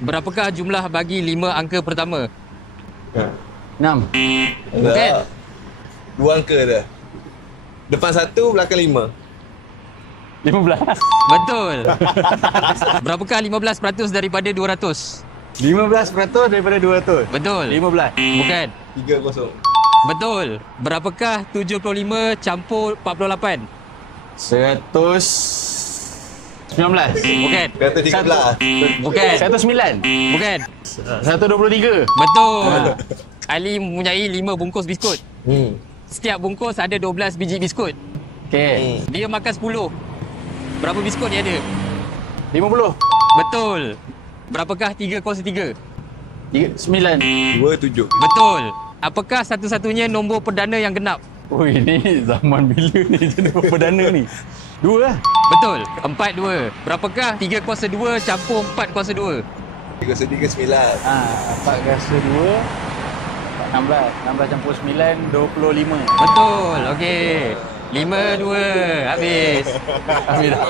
Berapakah jumlah bagi 5 angka pertama? 6. Bukan. Dua angka dah. Depan 1, belakang 5. 15. Betul. Berapakah 15% daripada 200? 15% daripada 200. Betul. 15. Bukan. 3-0. Betul. Berapakah 75 campur 48? 119. Bukan. Kata 13. Bukan. 109. Bukan. 123. Betul. Ali mempunyai 5 bungkus biskut. Hmm. Setiap bungkus ada 12 biji biskut. Okey. Dia makan 10. Berapa biskut dia ada? 50. Betul. Berapakah 3 kos 3? 9. 2-7. Betul. Apakah satu-satunya nombor perdana yang genap? Oi, ni zaman bila ni jenis perdana ni? 2 lah. Betul. 4-2. Berapakah 3 kuasa 2 campur 4 kuasa 2? 3-3, 9. 4 kuasa 2. 16. 16 campur 9, 25. Betul. Okey. 5-2. Habis. Habis dah.